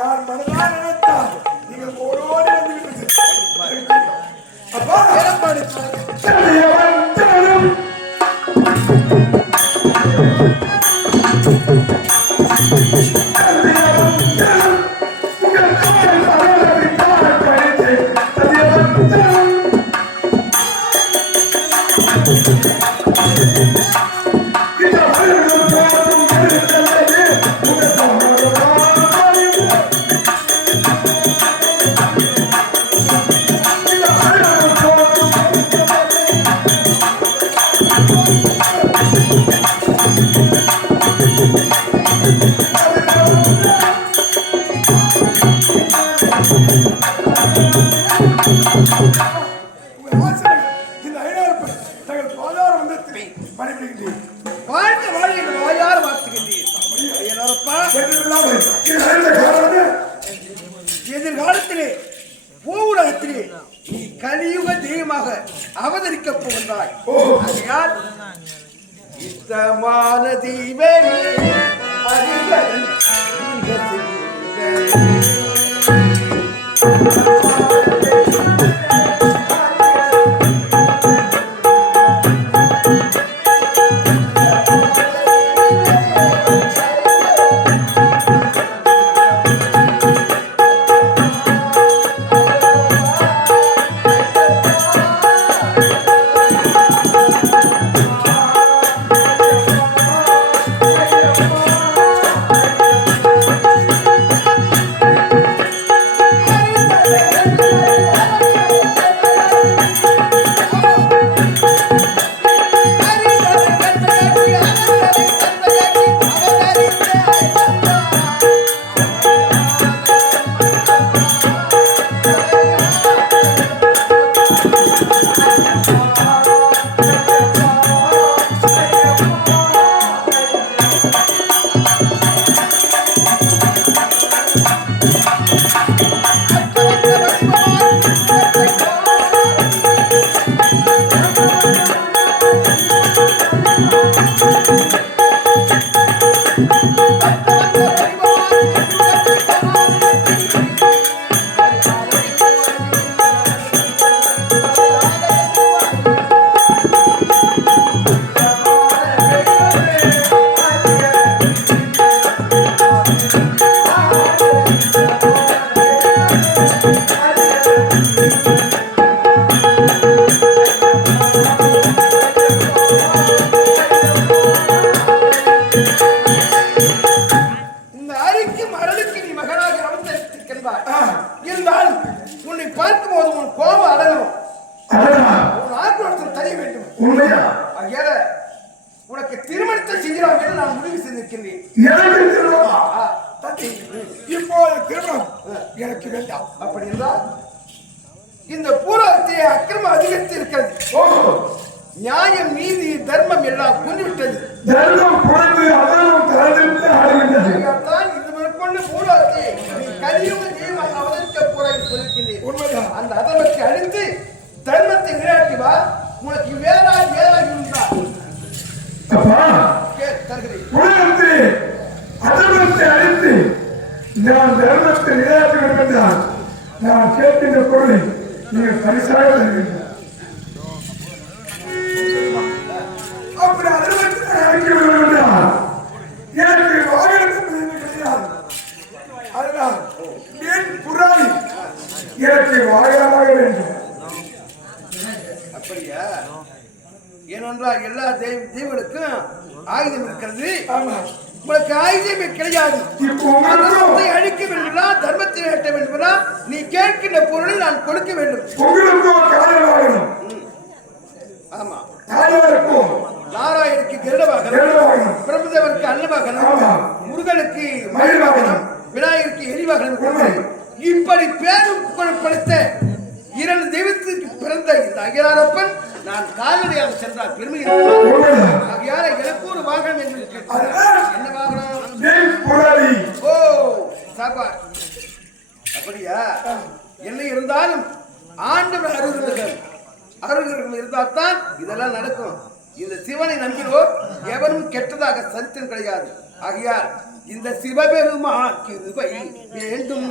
நான் மனதால் நினைத்தால் நீங்கள் ஓடோடி வந்து அப்பா எடப்பாடி எதிர்காலத்திலே பூவுலகத்திலே நீ கலியுக தெய்வமாக அவதரிக்கப் போகின்றாய். இத்தமான தெய்வமே இருந்தால் உன்னை பார்க்கும் போது உன் கோபம் அடங்கும், உன் ஆக்ரோஷம் தனி வேண்டும். உனக்கு திருமணத்தை செய்யலாம் என்று நான் முடிவு செய்திருக்கின்றேன். இப்போது திருமணம் எனக்கு வேண்டாம். அப்படி என்றால் இந்த பூர்வத்திலே அக்கிரமம் அதிகரித்து இருக்கிறது. நியாயம் நீதி தர்மம் எல்லாம் குன்றிவிட்டது. கலியுக தெய்வமாக அவதரிக்க போறாய் சொல்லிருக்கிறேன். உண்மைதான். அந்த அதர்மத்தை அழித்து தர்மத்தை நிலையாட்டி வா. உனக்கு வேறாய் இருந்தார் அதர்மத்தை அழித்து நான் தர்மத்தை நிலையாட்டி வருகின்றான். நான் கேட்கின்ற பொருளை நீங்கள் பரிசாக தருகின்றார். அப்படி அதர்மத்தை அழிக்க வருகின்றார். எனக்கு வாகனம் கிடையாது. அதனால் என் புறாணி எனக்கு வாயாக வேண்டும். அப்படியா? ஏனென்றால் எல்லா தெய்வங்களுக்கும் ஆயுதம் இருக்கிறது. உங்களுக்கு ஆயுதமே கிடையாது. தர்மத்தை அழிக்க வேண்டுமா, தர்மத்தை ஏற்ற வேண்டுமா? நீ கேட்கின்ற பொருளை நான் கொடுக்க வேண்டும். ஆமா, நாராயணனுக்கு கருடவாகனம், பிரபுதேவனுக்கு அன்னவாகனம், முருகனுக்கு மயில்வாகனம், விநாயகருக்கு எரிவாகனம். இப்படி பேரும் புகழ்படுத்த 2 தெய்வத்துக்கு பிறந்த இந்த அகிலாரப்பன் நான் கால்நடையாக சென்றால் பெருமை ஆகியார எனக்கு ஒரு வாகனம் என்று என்ன வாகனம்? ஓ சாப்பா, அப்படியா? என்ன இருந்தாலும் ஆண்டவர் அருள்கள் இருந்தால் தான் இதெல்லாம் நடக்கும். இந்த சிவனை நம்பினோர் எவரும் கெட்டதாக சரித்திரம் கிடையாது. ஆகியார் இந்த சிவபெருமான் கிருபை வேண்டும்.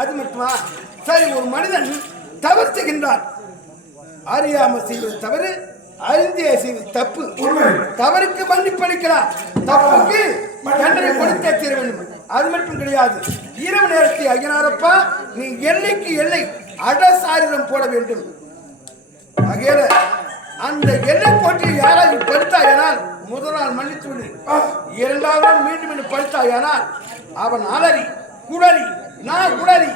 அது மட்டுமா? சரி, ஒரு மனிதன் தவறு செய்கின்றான். அறியாமல் செய்வது தவறு, அறிந்தே செய்வது தப்பு. தவறுக்கு மன்னிப்பளிக்கிறார், தப்புக்கு தண்டனை கொடுத்தே தீர வேண்டும். அது மட்டும் கிடையாது. இரவு நேரத்தை ஐயனாரப்பா நீ எல்லைக்கு எல்லை அடசாரிடம் போட வேண்டும். ஆகையால அந்த எல்லை போட்டியில் யாராவது படுத்தாயானால் முதல் நாள் மன்னித்து விடு. இரண்டாவது நாள் மீண்டும் மீண்டும் படுத்தாயானால் அவன் அலறி குடறி நான் குடறி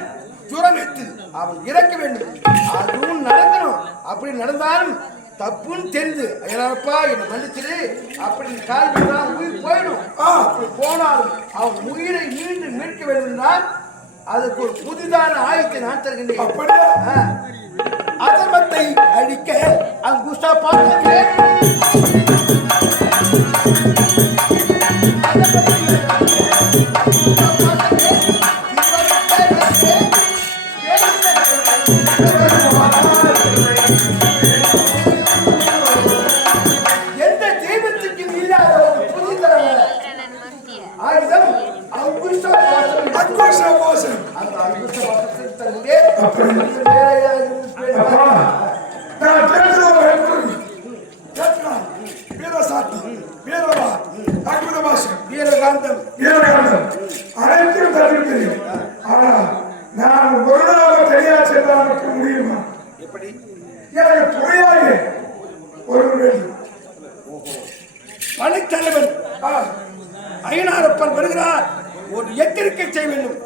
ஜுரம் வைத்து அவன் இறக்க வேண்டும். அதுவும் நடக்கணும். அப்படி நடந்தாலும் தப்புன்னு தெரிந்து ஐயனாரப்பா என்னை மன்னிச்சிரு அப்படின்னு கால்தான் உயிர் போயிடும். அப்படி போனாலும் அவன் உயிரை மீண்டும் மீட்க வேண்டும் என்றால் அதுக்கு ஒரு புதிதான ஆயத்தை நான் தருகின்றேன். அதர்மத்தை அழிக்க அங்குஷ்டா பார்க்க எந்த தெய்வத்துக்கு இல்லாத ஒரு புதிய ஆயுதம் அங்குஷ்டா பாசம். அந்த அங்குஷ்டா பாசத்தை தருகிறே அனைத்தையும் தருகிறேன். ஆனால் நான் ஒரு நாள் தெரியாது சென்றால் முடியுமா? எப்படி? எனக்கு துணையாக ஒரு பணித்தலைவன் ஐயனாரப்பன் வருகிறார். ஒரு எச்சரிக்கை செய்ய வேண்டும்.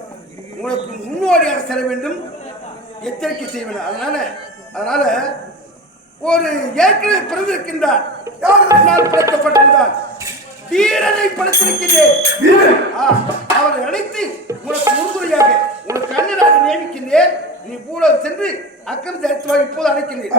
உங்களுக்கு முன்னோடியாக செல்ல வேண்டும், எச்சரிக்கை செய்ய வேண்டும். அதனால ஒரு ஏற்கனவே பிறந்திருக்கின்றார். யார் படைக்கப்பட்டிருந்தார்? வீரனை படைத்திருக்கிறேன். அவரை அழைத்து உனக்கு முன்முறையாக உனக்கு அண்ணனாக நியமிக்கின்றேன். நீ பூலோகம் சென்று அக்கம் சேர்த்து இப்போது அழைக்கின்றேன்.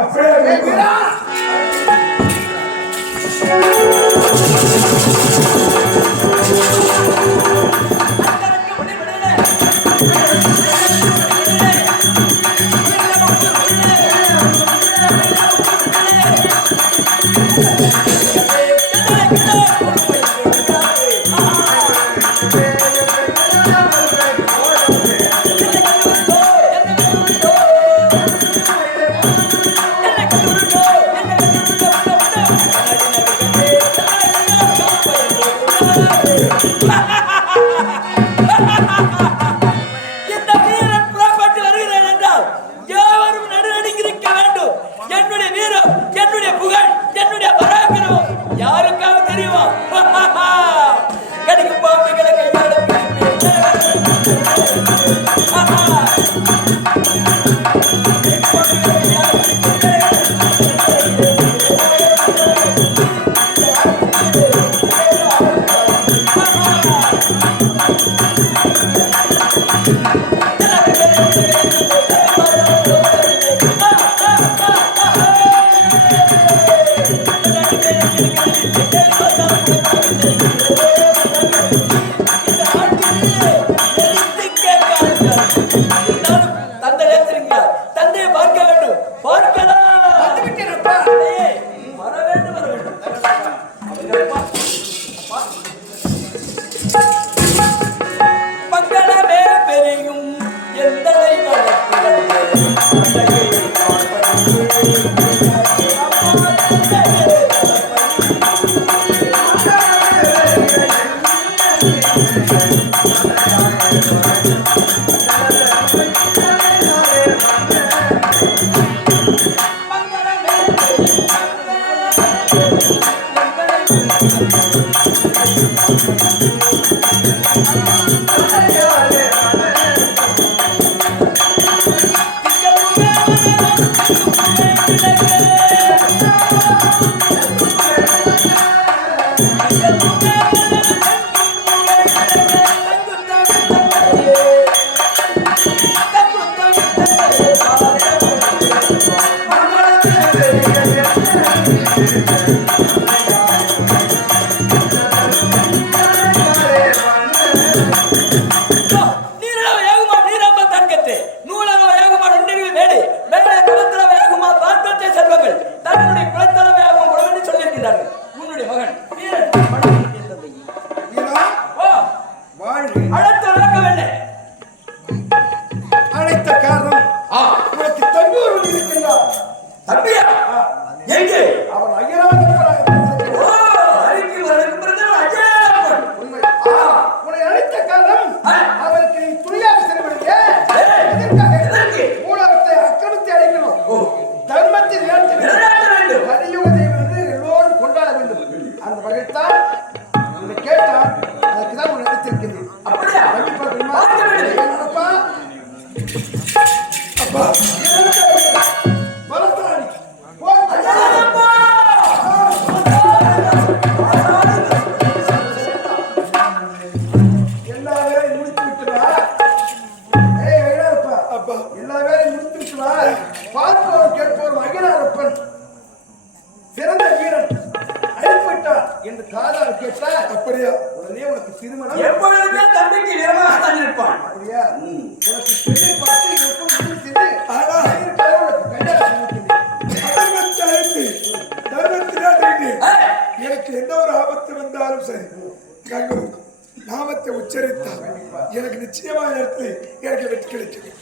நாமத்தை உச்சரித்தால் எனக்கு நிச்சயமான இடத்துல எனக்கு வெற்றி கிடைக்கும்.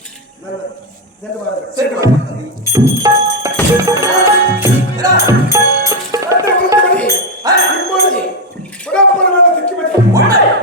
புறப்பட